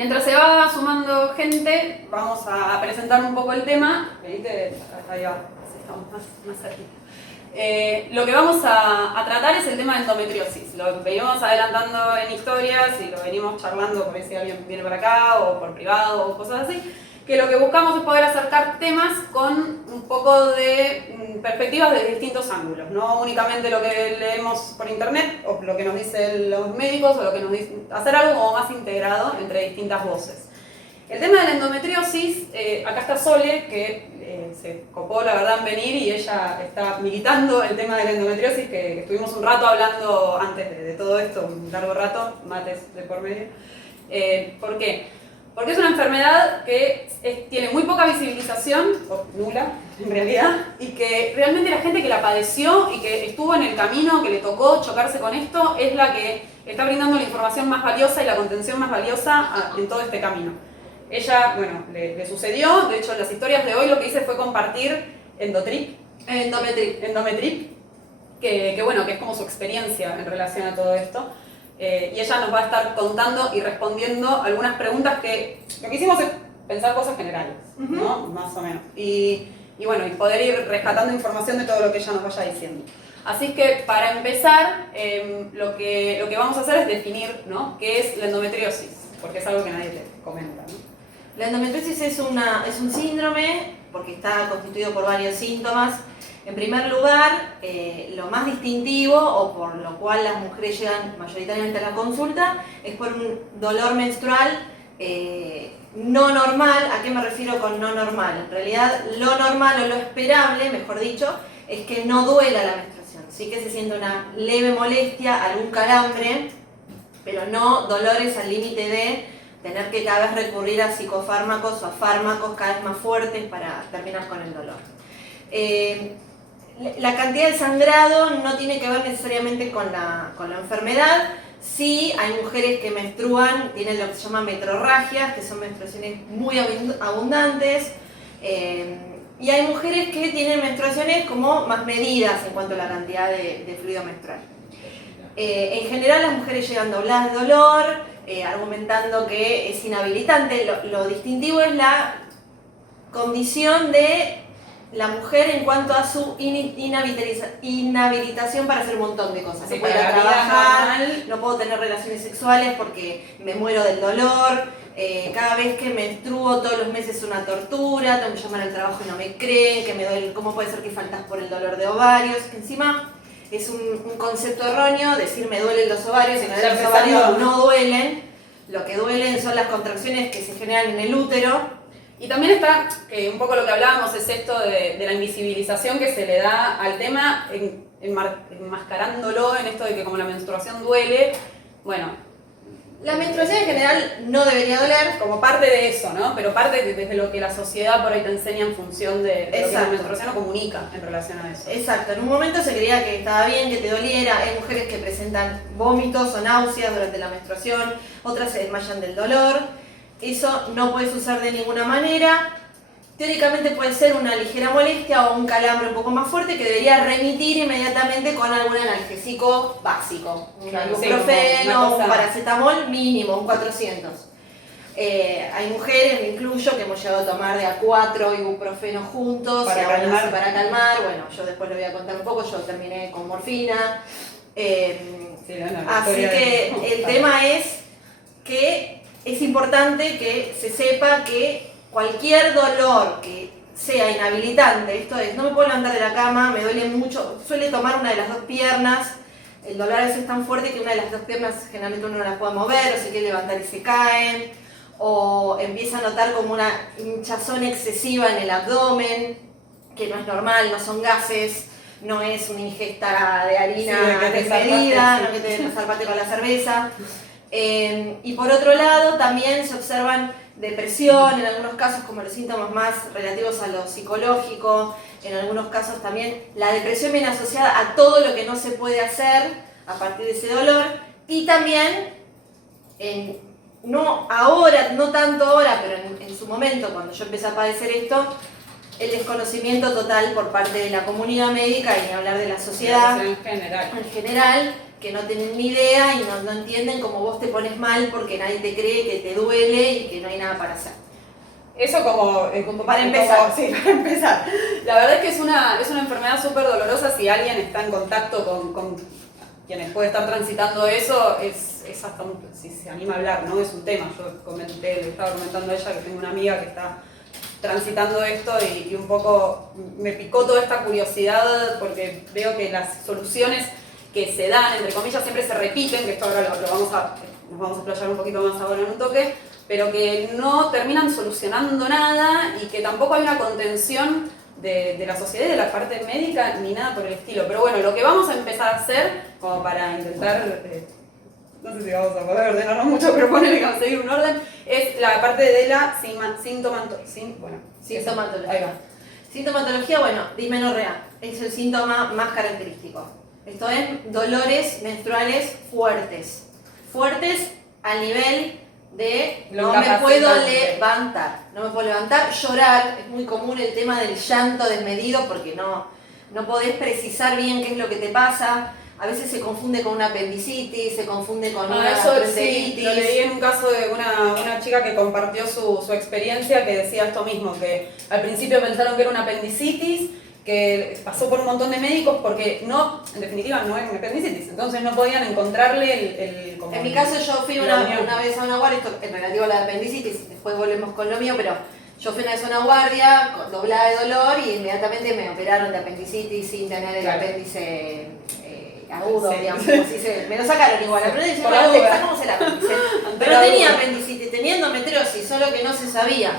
Mientras se va sumando gente, vamos a presentar un poco el tema. Venite, ahí va, así estamos más cerquita. Lo que vamos a tratar es el tema de endometriosis. Lo venimos adelantando en historias y lo venimos charlando por ahí si alguien viene para acá o por privado o cosas así. Que lo que buscamos es poder acercar temas con un poco de perspectivas de distintos ángulos, no únicamente lo que leemos por internet o lo que nos dicen los médicos o lo que nos dicen, hacer algo como más integrado entre distintas voces. El tema de la endometriosis, acá está Sole, que se copó la verdad en venir y ella está militando el tema de la endometriosis, que estuvimos un rato hablando antes de todo esto, un largo rato, mates de por medio. ¿Por qué? Porque es una enfermedad que tiene muy poca visibilización, o nula en realidad, y que realmente la gente que la padeció y que estuvo en el camino, que le tocó chocarse con esto, es la que está brindando la información más valiosa y la contención más valiosa en todo este camino. Ella, bueno, le sucedió, de hecho en las historias de hoy lo que hice fue compartir Endometrip, que bueno, que es como su experiencia en relación a todo esto. Y ella nos va a estar contando y respondiendo algunas preguntas que lo que hicimos es pensar cosas generales, ¿no? Más o menos. Y bueno, y poder ir rescatando información de todo lo que ella nos vaya diciendo. Así que para empezar, lo que vamos a hacer es definir, ¿no?, qué es la endometriosis, porque es algo que nadie te comenta, ¿no? La endometriosis es un síndrome porque está constituido por varios síntomas. En primer lugar, lo más distintivo o por lo cual las mujeres llegan mayoritariamente a la consulta es por un dolor menstrual no normal. ¿A qué me refiero con no normal? En realidad, lo normal o lo esperable, mejor dicho, es que no duela la menstruación. Sí que se siente una leve molestia, algún calambre, pero no dolores al límite de tener que cada vez recurrir a psicofármacos o a fármacos cada vez más fuertes para terminar con el dolor. La cantidad de sangrado no tiene que ver necesariamente con la enfermedad. Sí, hay mujeres que menstruan, tienen lo que se llama metrorragias, que son menstruaciones muy abundantes. Y hay mujeres que tienen menstruaciones como más medidas en cuanto a la cantidad de fluido menstrual. En general las mujeres llegan dobladas de dolor, argumentando que es inhabilitante. Lo distintivo es la condición de la mujer en cuanto a su inhabilitación para hacer un montón de cosas. Sí, no puedo trabajar, no puedo tener relaciones sexuales porque me muero del dolor, cada vez que menstruo todos los meses es una tortura, tengo que llamar al trabajo y no me creen, que me duele, ¿cómo puede ser que faltas por el dolor de ovarios? Que encima es un concepto erróneo decir me duelen los ovarios, y en realidad los ovarios no duelen, lo que duelen son las contracciones que se generan en el útero. Y también está, un poco lo que hablábamos, es esto de la invisibilización que se le da al tema, enmascarándolo en esto de que como la menstruación duele, bueno. La menstruación en general no debería doler. Como parte de eso, ¿no? Pero parte desde lo que la sociedad por ahí te enseña en función de lo que la menstruación lo comunica en relación a eso. Exacto, en un momento se creía que estaba bien, que te doliera. Hay mujeres que presentan vómitos o náuseas durante la menstruación, otras se desmayan del dolor. Eso no puede suceder de ninguna manera. Teóricamente puede ser una ligera molestia o un calambre un poco más fuerte que debería remitir inmediatamente con algún analgésico básico. Un ibuprofeno, un paracetamol mínimo, un 400. Hay mujeres, me incluyo, que hemos llegado a tomar de a 4 ibuprofenos juntos para calmar. Bueno, yo después le voy a contar un poco, yo terminé con morfina. Así que el tema es que es importante que se sepa que cualquier dolor que sea inhabilitante, esto es, no me puedo levantar de la cama, me duele mucho, suele tomar una de las dos piernas, el dolor a veces es tan fuerte que una de las dos piernas generalmente uno no la puede mover, o se quiere levantar y se caen, o empieza a notar como una hinchazón excesiva en el abdomen, que no es normal, no son gases, no es una ingesta de harina desmedida, no que te salpate con la cerveza. Y por otro lado también se observan depresión, en algunos casos como los síntomas más relativos a lo psicológico, en algunos casos también la depresión viene asociada a todo lo que no se puede hacer a partir de ese dolor, y también, no ahora, no tanto ahora, pero en su momento cuando yo empecé a padecer esto, el desconocimiento total por parte de la comunidad médica y ni hablar de la sociedad en general, que no tienen ni idea y no entienden cómo vos te pones mal porque nadie te cree, que te duele y que no hay nada para hacer. Eso como para empezar. Sí, para empezar. La verdad es que es una enfermedad súper dolorosa. Si alguien está en contacto con quienes puede estar transitando eso, es hasta si se anima a hablar, ¿no? Es un tema. Yo le estaba comentando a ella que tengo una amiga que está transitando esto y un poco me picó toda esta curiosidad porque veo que las soluciones que se dan, entre comillas, siempre se repiten, que esto ahora nos vamos a explayar un poquito más ahora en un toque, pero que no terminan solucionando nada y que tampoco hay una contención de la sociedad y de la parte médica ni nada por el estilo. Pero bueno, lo que vamos a empezar a hacer, como para intentar, no sé si vamos a poder ordenarnos mucho, pero ponerle que vamos a seguir un orden, es la parte de la sintomatología. Ahí va. Sintomatología, bueno, dismenorrea, es el síntoma más característico. Esto es dolores menstruales fuertes. Fuertes al nivel de no me puedo levantar. No me puedo levantar, llorar. Es muy común el tema del llanto desmedido porque no podés precisar bien qué es lo que te pasa. A veces se confunde con una apendicitis, se confunde con una gastroenteritis. Sí, lo leí en un caso de una chica que compartió su experiencia que decía esto mismo, que al principio pensaron que era una apendicitis, que pasó por un montón de médicos porque no, en definitiva no es una apendicitis, entonces no podían encontrarle el en mi caso yo fui una vez a una guardia, esto en relativo a la apendicitis, después volvemos con lo mío, pero yo fui una vez a una guardia, doblada de dolor y inmediatamente me operaron de apendicitis sin tener el apéndice agudo, digamos, me lo sacaron igual, el apéndice, sacamos el apéndice, pero no tenía apendicitis, tenía endometriosis, solo que no se sabía.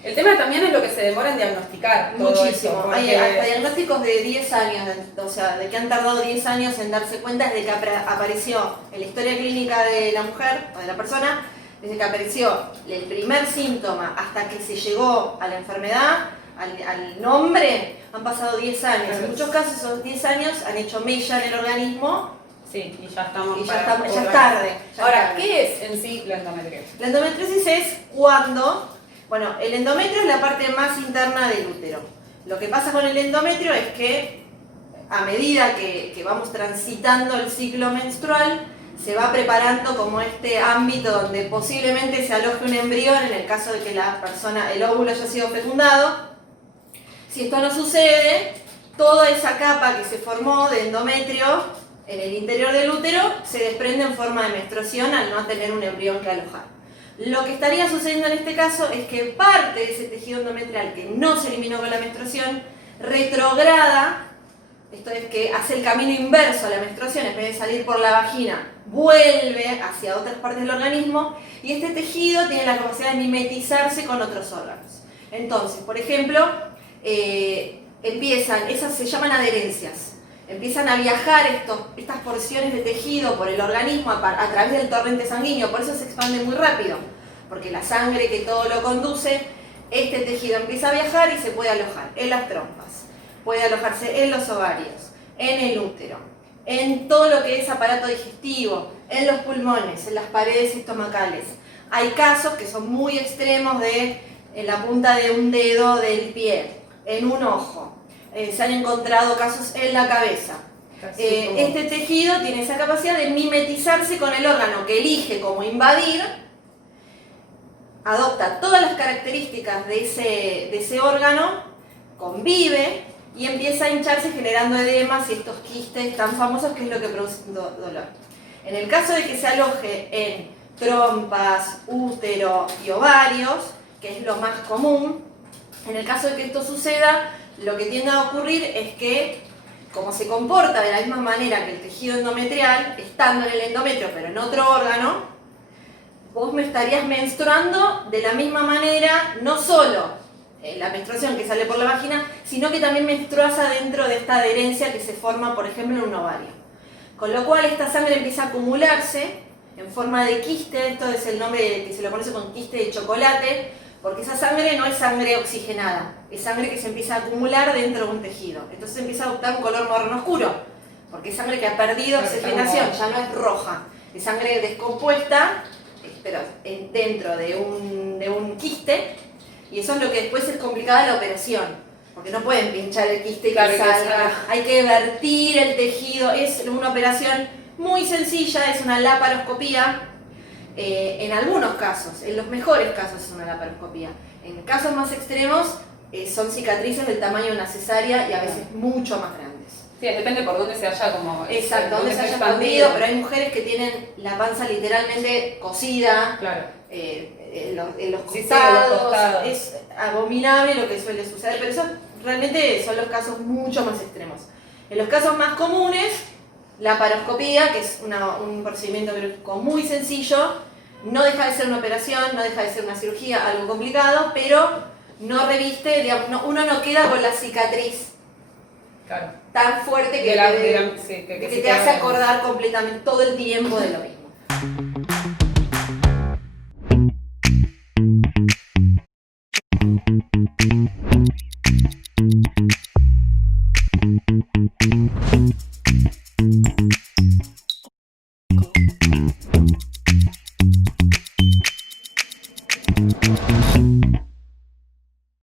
El tema también es lo que se demora en diagnosticar. Muchísimo. Hay hasta diagnósticos de 10 años, o sea, de que han tardado 10 años en darse cuenta desde que apareció en la historia clínica de la mujer o de la persona, desde que apareció el primer síntoma hasta que se llegó a la enfermedad, al nombre, han pasado 10 años. En muchos casos esos 10 años han hecho mella en el organismo. Sí, y ya estamos. Ya es tarde. Ahora, ¿qué es en sí la endometriosis? La endometriosis es cuando... Bueno, el endometrio es la parte más interna del útero. Lo que pasa con el endometrio es que a medida que vamos transitando el ciclo menstrual, se va preparando como este ámbito donde posiblemente se aloje un embrión en el caso de que el óvulo haya sido fecundado. Si esto no sucede, toda esa capa que se formó de endometrio en el interior del útero se desprende en forma de menstruación al no tener un embrión que alojar. Lo que estaría sucediendo en este caso es que parte de ese tejido endometrial que no se eliminó con la menstruación retrograda, esto es que hace el camino inverso a la menstruación, en vez de salir por la vagina, vuelve hacia otras partes del organismo y este tejido tiene la capacidad de mimetizarse con otros órganos. Entonces, por ejemplo, esas se llaman adherencias. Empiezan a viajar estas porciones de tejido por el organismo a través del torrente sanguíneo, por eso se expande muy rápido, porque la sangre que todo lo conduce, este tejido empieza a viajar y se puede alojar en las trompas, puede alojarse en los ovarios, en el útero, en todo lo que es aparato digestivo, en los pulmones, en las paredes estomacales. Hay casos que son muy extremos en la punta de un dedo del pie, en un ojo. Se han encontrado casos en la cabeza. Este tejido tiene esa capacidad de mimetizarse con el órgano que elige como invadir, adopta todas las características de ese órgano, convive y empieza a hincharse generando edemas y estos quistes tan famosos que es lo que produce dolor. En el caso de que se aloje en trompas, útero y ovarios, que es lo más común, en el caso de que esto suceda, lo que tiende a ocurrir es que, como se comporta de la misma manera que el tejido endometrial, estando en el endometrio pero en otro órgano, vos me estarías menstruando de la misma manera, no solo la menstruación que sale por la vagina, sino que también menstruas adentro de esta adherencia que se forma, por ejemplo, en un ovario. Con lo cual esta sangre empieza a acumularse en forma de quiste, esto es el nombre que se lo conoce con quiste de chocolate, porque esa sangre no es sangre oxigenada, es sangre que se empieza a acumular dentro de un tejido. Entonces empieza a adoptar un color marrón oscuro, porque es sangre que ha perdido oxigenación, ya no es roja, es sangre descompuesta, pero dentro de un quiste, y eso es lo que después es complicada la operación, porque no pueden pinchar el quiste y que salga, hay que vertir el tejido, es una operación muy sencilla, es una laparoscopía. En algunos casos, en los mejores casos es una laparoscopía. En casos más extremos son cicatrices del tamaño de una cesárea y a veces mucho más grandes. Sí, depende por dónde se haya como... Exacto, dónde se haya expandido, pero hay mujeres que tienen la panza literalmente cosida. Claro. En los Sí, costados, los costados. es abominable lo que suele suceder, pero eso realmente son los casos mucho más extremos. En los casos más comunes, la laparoscopía, que es un procedimiento quirúrgico muy sencillo, no deja de ser una operación, no deja de ser una cirugía, algo complicado, pero no reviste, digamos, uno no queda con la cicatriz Claro. tan fuerte que, que te hace acordar completamente todo el tiempo de lo mismo.